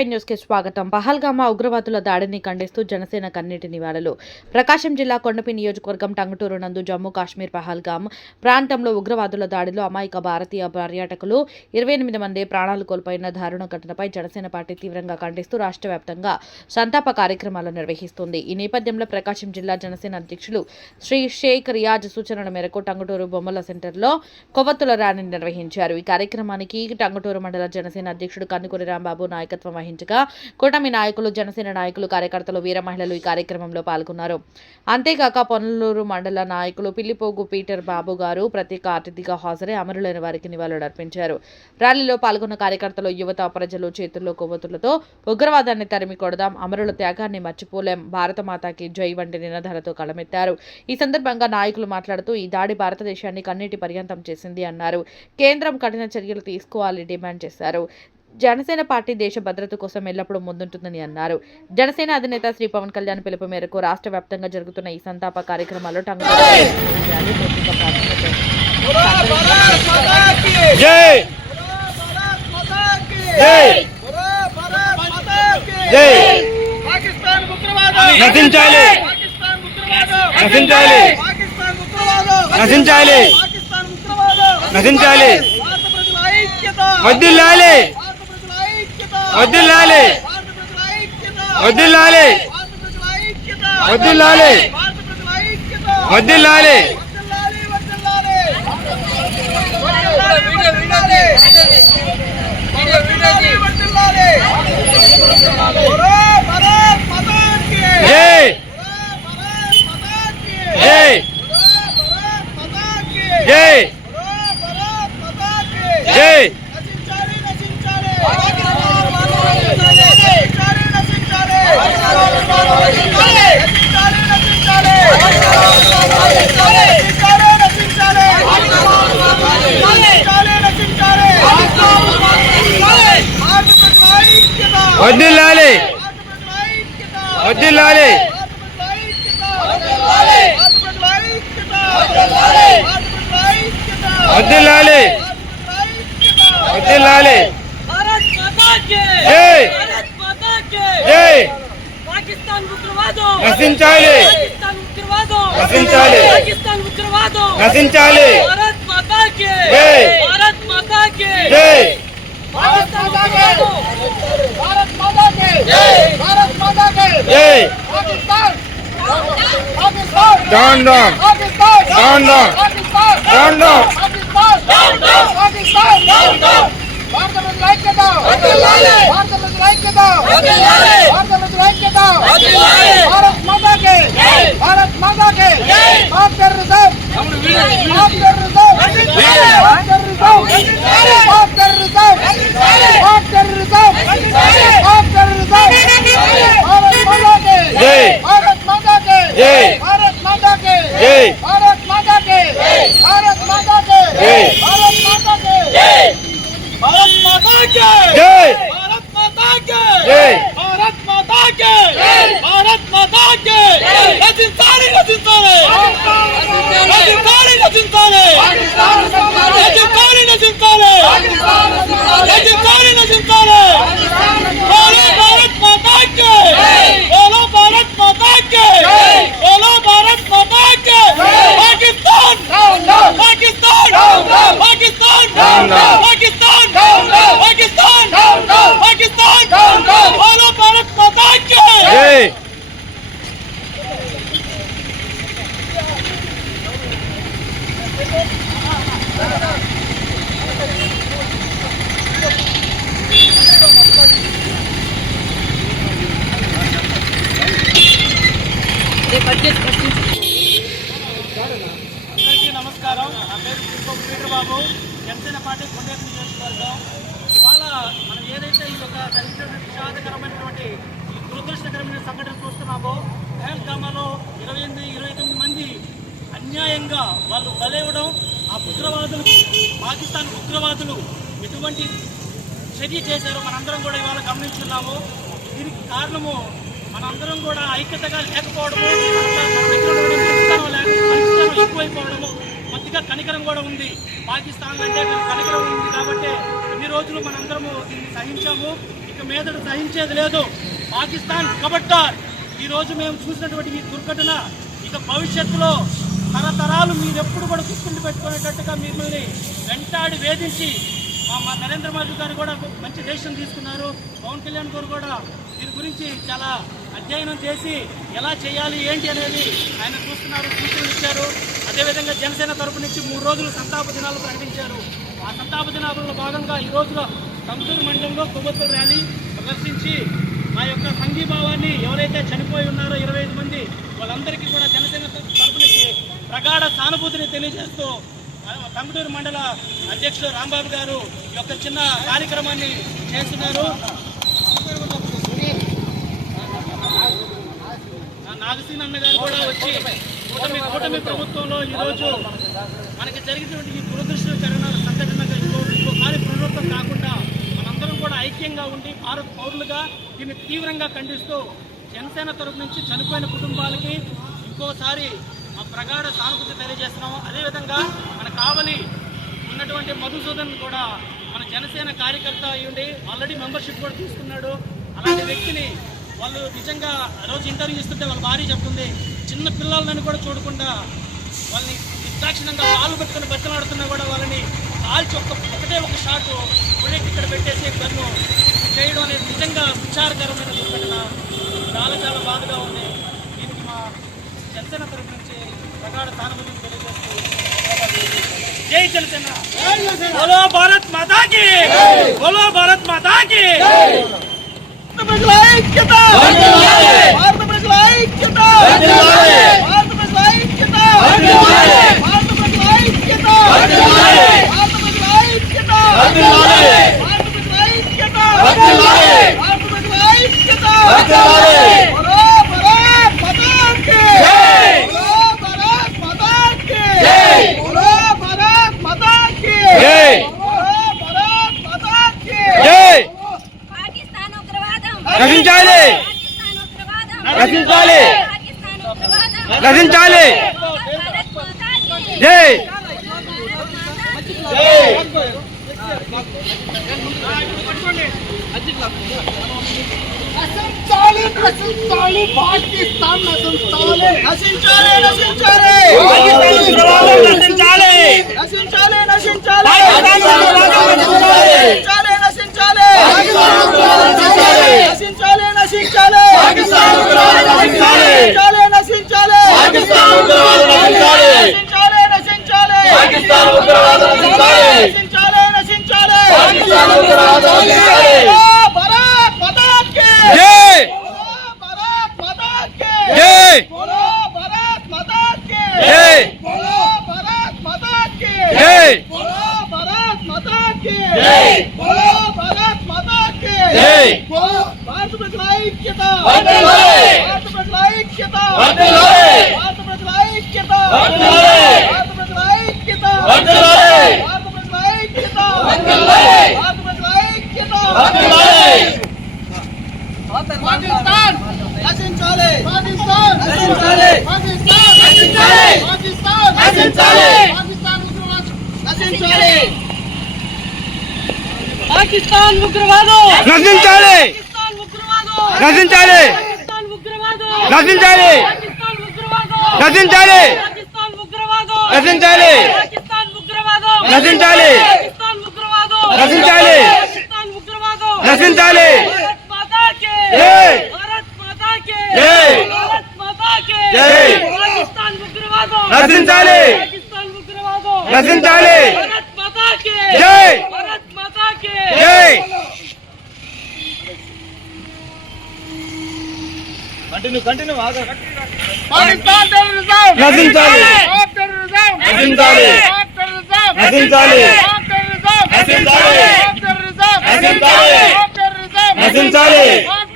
K5 news కి స్వాగతం. పహల్గామా ఉగ్రవాదుల దాడిని ఖండిస్తూ జనసేన కన్నీటి నివాళులు. ప్రకాశం జిల్లా కొండపి నియోజకవర్గం టంగుటూరు నందు జమ్మూ కాశ్మీర్ పహల్గామ్ ప్రాంతంలో ఉగ్రవాదుల దాడిలో అమాయక భారతీయ పర్యాటకులు 28 మంది ప్రాణాలు కోల్పోయిన దారుణ ఘటనపై జనసేన పార్టీ తీవ్రంగా ఖండిస్తూ రాష్ట్ర వ్యాప్తంగా సంతాప కార్యక్రమాలు నిర్వహిస్తుంది. ఈ నేపథ్యంలో ప్రకాశం జిల్లా జనసేన అధ్యక్షులు శ్రీ షేక్ రియాజ్ సూచనల మేరకు టంగుటూరు బొమ్మల సెంటర్లో కొవ్వొత్తుల ర్యాలీని నిర్వహించారు. ఈ కార్యక్రమానికి టంగుటూరు మండల జనసేన అధ్యక్షుడు కందుకూరి రాంబాబు నాయకత్వం వహించగా కూటమి నాయకులు, జనసేన నాయకులు, కార్యకర్తలు, వీర మహిళలు ఈ కార్యక్రమంలో పాల్గొన్నారు. అంతేకాక పొన్నలూరు మండల నాయకులు పిల్లిపోగు పీటర్ బాబు గారు ప్రత్యేక అతిథిగా హాజరై అమరులైన వారికి నివాళులర్పించారు. ర్యాలీలో పాల్గొన్న కార్యకర్తలు, యువత, ప్రజలు చేతుల్లో కొవ్వొత్తులతో ఉగ్రవాదాన్ని తరిమి కొడదాం, అమరుల త్యాగాన్ని మర్చిపోలేం, భారత మాతాకి జై వంటి నినాదాలతో కళమెత్తారు. ఈ సందర్భంగా నాయకులు మాట్లాడుతూ ఈ దాడి భారతదేశాన్ని కన్నీటి పర్యంతం చేసింది అన్నారు. కేంద్రం కఠిన చర్యలు తీసుకోవాలని డిమాండ్ చేశారు. జనసేన పార్టీ దేశ భద్రత కోసం ఎల్లప్పుడూ ముందుంటుందని అన్నారు. జనసేన అధినేత శ్రీ పవన్ కళ్యాణ్ పిలుపు మేరకు రాష్ట్ర వ్యాప్తంగా జరుగుతున్న ఈ సంతాప కార్యక్రమాల్లో వదిలాలి వదిలాలి వదిలాలి వదిలాలి జై జై జై జై వదిలాలి వదిలాలి వదిలాలి వదిలాలి జై జై నశించాలి నశించాలి నశించాలి జై జై జై down down down down down down నమస్కారం. నా పేరు పిల్లిపోగు పీటర్ బాబు, జనసేన పార్టీ కొండపి నియోజకవర్గం. ఇవాళ మనం ఏదైతే ఈ యొక్క జరిగినటువంటి విషాదకరమైనటువంటి ఈ దురదృష్టకరమైన సంఘటన చూస్తున్నామో, పహల్గామాలో 29 మంది అన్యాయంగా వాళ్ళు బలైవడం, ఆ ఉగ్రవాదులు, పాకిస్తాన్ ఉగ్రవాదులు ఎటువంటి చర్య చేశారో మనందరం కూడా ఇవాళ గమనించున్నాము. దీనికి కారణము మనందరం కూడా ఐక్యతగా లేకపోవడము, ఎక్కువైపోవడము, కొద్దిగా కనికరం కూడా ఉంది. పాకిస్తాన్ అంటే కనికరం ఉంది కాబట్టి ఇన్ని రోజులు మనందరము దీన్ని సహించాము. ఇక ఇక మీదట సహించేది లేదు. పాకిస్తాన్ కబడ్డార్. ఈ రోజు మేము చూసినటువంటి ఈ దుర్ఘటన ఇక భవిష్యత్తులో తరతరాలు మీరెప్పుడు కూడా గుర్తుండి పెట్టుకునేటట్టుగా మిమ్మల్ని వెంటాడి వేధించి మా నరేంద్ర మోదీ గారు కూడా మంచి డెసిషన్ తీసుకున్నారు. పవన్ కళ్యాణ్ గారు కూడా దీని గురించి చాలా అధ్యయనం చేసి ఎలా చేయాలి ఏంటి అనేది ఆయన చూస్తున్నారు, సూచనలు ఇచ్చారు. అదేవిధంగా జనసేన తరపు నుంచి 3 రోజులు సంతాప దినాలు ప్రకటించారు. ఆ సంతాప దినాలలో భాగంగా ఈ రోజున టంగుటూరు మండలంలో కొవ్వొత్తుల ర్యాలీ ప్రదర్శించి మా యొక్క సంఘీభావాన్ని ఎవరైతే చనిపోయి ఉన్నారో 25 మంది వాళ్ళందరికీ కూడా జనసేన తరపు నుంచి ప్రగాఢ సానుభూతిని తెలియజేస్తూ టంగుటూరు మండల అధ్యక్షుడు రాంబాబు గారు ఈ యొక్క చిన్న కార్యక్రమాన్ని చేస్తున్నారు. నాగసీన్ అన్న గారు కూడా వచ్చి కూటమి ప్రభుత్వంలో ఈరోజు మనకి జరిగినటువంటి ఈ దురదృష్టకరణ సంఘటనగా ఇంకోసారి పునరుద్ధం కాకుండా మనందరం కూడా ఐక్యంగా ఉండి భారత పౌరులుగా దీన్ని తీవ్రంగా ఖండిస్తూ జనసేన తరపు నుంచి చనిపోయిన కుటుంబాలకి ఇంకోసారి మా ప్రగాఢ సానుభూతి తెలియజేస్తున్నాము. అదేవిధంగా మన కావలి ఉన్నటువంటి మధుసూదన్ కూడా మన జనసేన కార్యకర్త అయ్యుండి ఆల్రెడీ మెంబర్షిప్ కూడా తీసుకున్నాడు. అలాంటి వ్యక్తిని వాళ్ళు నిజంగా రోజు ఇంటర్వ్యూ ఇస్తుంటే వాళ్ళ భార్య చెప్తుంది, చిన్న పిల్లలని కూడా చూడకుండా వాళ్ళని నిర్దాక్షిణంగా కాళ్ళు పెట్టుకుని బచ్చలాడుతున్నా కూడా వాళ్ళని కాల్చి ఒకటే ఒక షాటు బుల్లెట్ ఇక్కడ పెట్టేసి గన్ను చేయడం అనేది నిజంగా విచారకరమైన దుర్ఘటన. చాలా చాలా బాధగా ఉంది. దీనికి మా జనసేన తరపు నుంచి ప్రగాఢ సానుభూతిని తెలియజేస్తూ జై జనసేన, బోలో భారత్ మాతా కీ, బోలో భారత్ మాతా కీ. ప్రజల ఐక్యత, భారత ప్రజల ఐక్యత, భారత ప్రజల ఐక్యత, భారత ప్రజల ఐక్యత, భారత ప్రజల ఐక్యత, భారత ప్రజల ఐక్యత, భారత ప్రజల ఐక్యత. బోలో భారత్ మాతా కీ, బోలో భారత్ మాతా కీ, బోలో భారత్ మాతా కీ, బోలో భారత్ మాతా కీ. నశించాలి, నశించాలి, నశించాలి. జై నశించాలి, నశించాలి, పాకిస్తాన్ నశించాలి, నశించాలి, నశించాలి, ఉగ్రవాదం నశించాలి, నశించాలి, నశించాలి, పాకిస్తాన్ ఉగ్రవాదం నశించాలి, నశించాలి, నశించాలి, నశించాలి, నశించాలి, పాకిస్తాన్ ఉగ్రవాదం నశించాలి, నశించాలి, పాకిస్తాన్ ఉగ్రవాదం నశించాలి, నశించాలి, పాకిస్తాన్ ఉగ్రవాదం నశించాలి, నశించాలి, నశించాలి, పాకిస్తాన్ ఉగ్రవాదం నశించాలి. భారత్ మాతా కీ, జై భారత్ మాతా కీ, జై బోలో భారత్ మాతా కీ, జై బోలో భారత్ మాతా కీ, జై బోలో భారత్ మాతా కీ, జై బోలో భారత్ మాతా కీ, జై బోలో భారత ప్రజల ఐక్యత, వర్ధిల్లాలి, భారత ప్రజల ఐక్యత, వర్ధిల్లాలి, భారత ప్రజల ఐక్యత, వర్ధిల్లాలి, భారత ప్రజల ఐక్యత, వర్ధిల్లాలి, భారత ప్రజల ఐక్యత, వర్ధిల్లాలి, భారత ప్రజల ఐక్యత. వర్ధిల్లాలి. పాకిస్తాన్ నశించాలి, పాకిస్తాన్ నశించాలి, పాకిస్తాన్ నశించాలి, పాకిస్తాన్ నశించాలి, పాకిస్తాన్ ఉగ్రవాదం నశించాలి, పాకిస్తాన్ ఉగ్రవాదం నశించాలి, పాకిస్తాన్ ఉగ్రవాదం నశించాలి, పాకిస్తాన్ ఉగ్రవాదం నశించాలి, పాకిస్తాన్ ఉగ్రవాదం నశించాలి, పాకిస్తాన్ ఉగ్రవాదం నశించాలి, పాకిస్తాన్ ఉగ్రవాదం నశించాలి, పాకిస్తాన్ ఉగ్రవాదం నశించాలి, పాకిస్తాన్ ఉగ్రవాదం నశించాలి. భారత్ మాతా కీ, జై భారత్ మాతా కీ, జై భారత్ మాతా కీ, జై పాకిస్తాన్ ఉగ్రవాదం నశించాలి, పాకిస్తాన్ ఉగ్రవాదం నశించాలి. భారత్ మాతా కీ, జై భారత్ మాతా కీ. జై పాకిస్తాన్ టెర్రరిజం నశించాలి, టెర్రరిజం నశించాలి, టెర్రరిజం నశించాలి, టెర్రరిజం నశించాలి, టెర్రరిజం నశించాలి, టెర్రరిజం నశించాలి,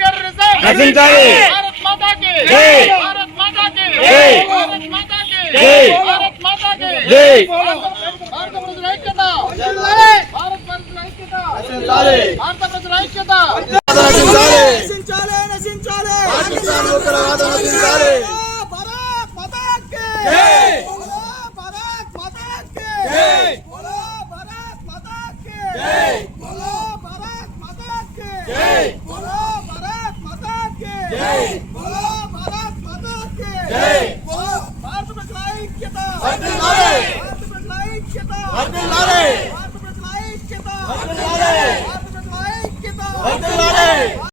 టెర్రరిజం నశించాలి. భారత్ మాతా కీ, జై భారత్ మాతా కీ, జై భారత్ మాతా కీ, జై భారత్ మాతా కీ. జై భారత ప్రజల ఐక్యత, భారత ప్రజల ఐక్యత, భారత ప్రజల ఐక్యత. నశించాలి, నశించాలి, నశించాలి, పాకిస్తాన్ ఉగ్రవాదం నశించాలి. భారత్ మాతా కీ, జై భారత్ మాతా కీ, జై భారత్ మాతా కీ, జై భారత్ మాతా కీ. జై జై